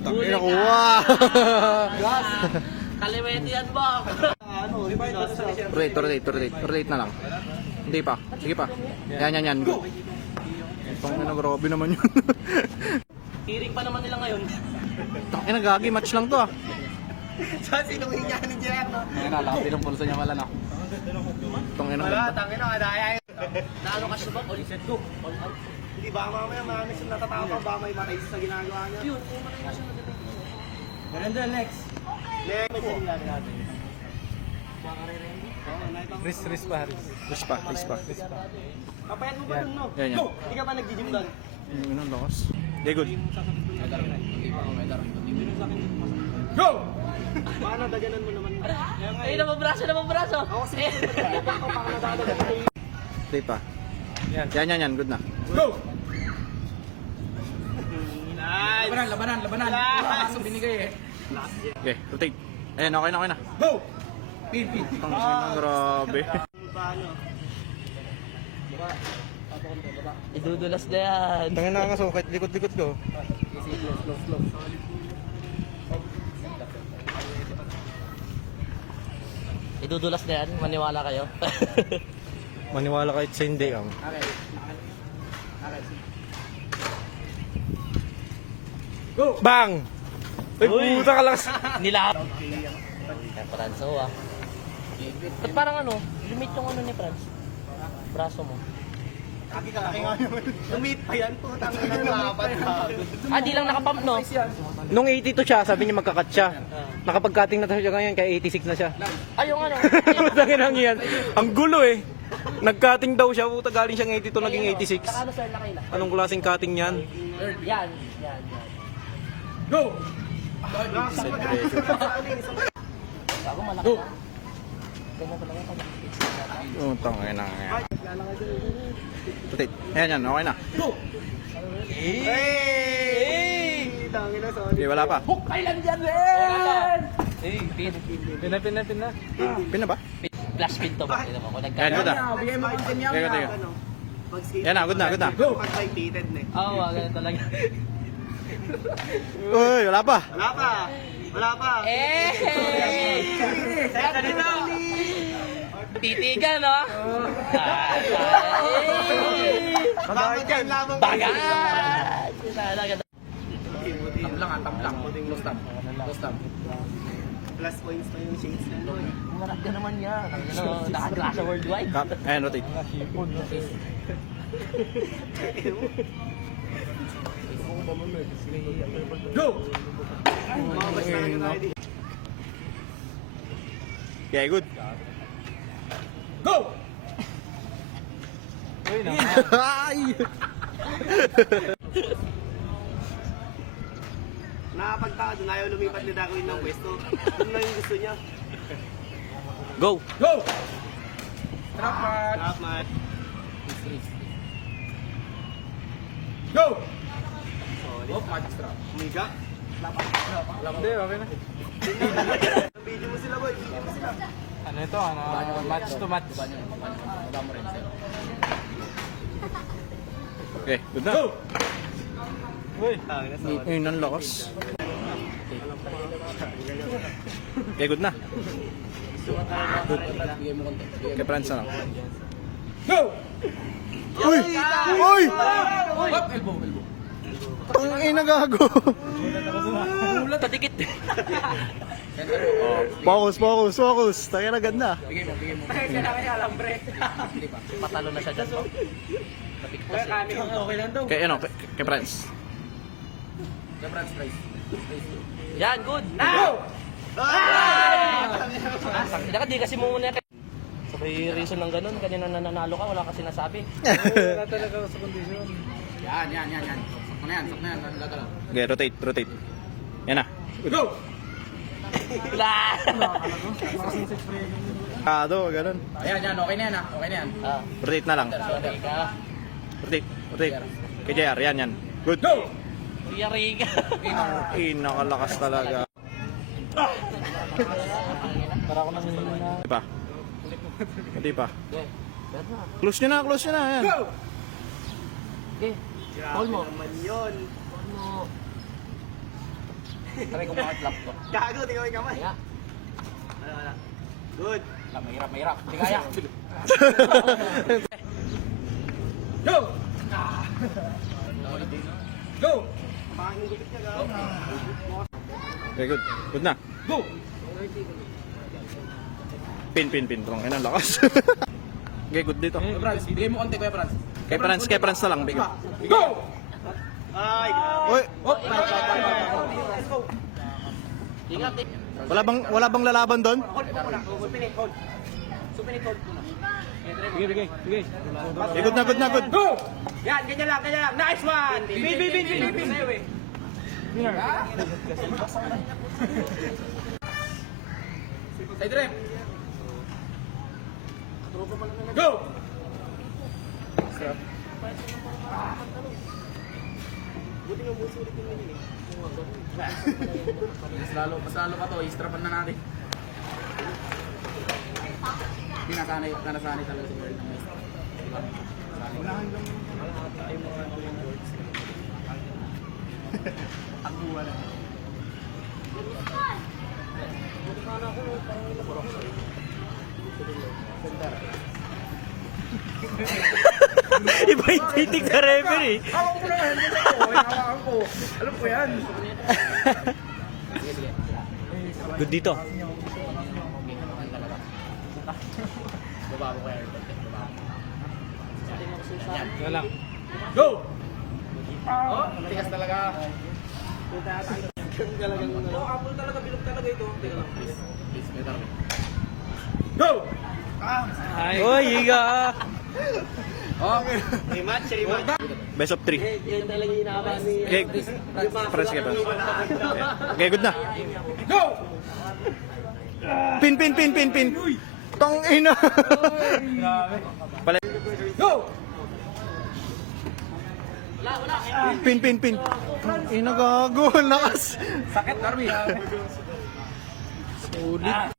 Takina ko, wow! Kaliwete yan ba? Rotate na lang. Hindi pa, sige pa. Yan. Itong grabe naman yun. Tiring pa naman nila ngayon. Takina, gagi, match lang to ah. Saan sinuhin niya ni Jer, no? Ayun na, lakas din ang pulsa niya wala na. Itong Wala, tangin na, kadaya. Naano ka siya ba? All set go. All out. Hindi ba mamaya marami siyang natatapang, ba may matay sa ginagawa niya? Yun, kung matay nga siya nagdating. Ganda, next. Next. May sinilari natin. Risk pa. Kapayat mo ba dun, no? Yan. Go! Hindi ka pa nag-gym doon? Yun ang lakas. Okay, good. Go! Paano daganan mo naman? Ay, nababraso. Ako sige, ako pa ka nadadagan. Play pa. Yan. Good na. Go! Nice! Labanan. Nice! Ang binigay eh. Okay, rotate. Ayan, okay na. Go! Pin. Ang grabe. Paano? Idudulas na yan. Tangin na nga sukit, likot-likot ko. Slow. Idudulas na yan. Maniwala kayo. Maniwala kahit sa hindi ang. Go! Bang! Ay, puta ka lang. Nila. Kaya Franz, oh ah. Ba't parang ano? Limit yung ano ni Franz? Braso mo. Kaki nga naman. Lumit pa yan, putang ina ng laban. Ah, di lang nakapump, no? Nung 82 siya, sabi niya magkakat siya. Nakapag-cutting na siya ngayon, kaya 86 na siya. Ay, yung ano? Tangin ang yan. Ang gulo eh. Nag-cutting daw siya, puta galing siyang 82 naging 86. Ano, sir, nakay na? Anong klaseng cutting yan? Yan. Go! Bago malaki na. Ganyan talaga pag Oh, tangin na nga. Rotate. Ayan, okay na. Go! Hey! Tangin na, sorry. Okay, wala pa. kailan dyan, rin? Pin. Pin na ba? Flash pin to ba? Tignan mo, kung Ayan, nagkakaroon. good na. Bigay mo ang kanya. Okay, good. Pag-skate. Yan na, good na. Go! Pag-fighted na eh. Oo, ganyan talaga. Uy, wala pa. Wala pa. Kaya ganito. Titigan, no? Bakit yan lamang? Bagat! Tamplang. Lost time. Plus points pa yung shades na. Marag ka naman yan. Nakagrasa worldwide. Cut. Ayan, rotate. Go! Mga basta na tayo dito. Okay, good. Go! Ay! Nakapagtaka doon, ayaw lumipat ni Darwin ng pwesto. Doon lang yung gusto niya. Go! Go! Trap match. Stop, man. Go! Oh, magic trap. Umiga. Hindi, okay na. Video mo sila, boy. Video mo sila. Ano ito? Match to match. Okay, good na. Go! Uy, Tangin na, sorry. ayun ang lakas. Okay, good na. Okay, Franz na lang. Go! Uy! Uy! Elbow. Ang ina gago. Padikit. Focus. Tayo na ganda. Bigay mo. Patalo na siya dyan. Napiktas eh. Okay lang daw. Okay, ano, kay Franz. Jabran's price. Yan, good. Go! Hindi ka, di kasi muna. So, may reason ng ganun. Kanina nananalo ka, wala ka sinasabi. Yan. Sakto na yan. Gagalaw. Okay, rotate. Yan na. Go! Wala! Ganun. Ayan. Okay na yan. Ah, Rotate na lang. sorry ka. Rotate. Kay JR, yan. Good. Go! Yari ka. Nakalakas talaga. Para ako nanginina. Hindi pa. Okay. Bet na. Close nyo na. Yan. Go! Okay. Call mo. Naman yun. mo. Try ko mga flap to. Gago, tingnan mo yung kamay. Kaya. Wala. Good. Mahirap. Hindi kaya. Go! Go! Okay, good. Good na. Go! Pin. Tong ina lakas. Okay, good dito. Franz, bigay mo konti Kuya Franz. Kay Franz na lang, bigyan. Go! Ay, grabe. Oy, Ingat eh. wala bang lalaban doon? Hold mo muna. Supinit, hold. Supinit, hold muna. Okay, good na. Go! Yan, ganyan lang. Nice one! Bin. Sa'yo eh. Side rep. Go! Buti nga muso ulit yung ganyan eh. Mas lalo pa to, istrapan na natin. Hindi nasanay talaga si Merl ng maestro. Diba? Iba yung titig sa referee. Hawak mo naman. Hawakan ko. Alam ko yan. Good dito. Baba mo kaya. Wala lang. Go! Oh, tigas talaga. Apple talaga, bilog talaga ito. Teka lang. Go! Oy, higa. Rematch. Best of 3. Yan talaga yung inaabangan ni... Okay, Franz. Okay, good na. Go! Pin. Tong ina. Pala. Go! Wala. Pin. Ina gago, lakas. Sakit, Darby. Sulit.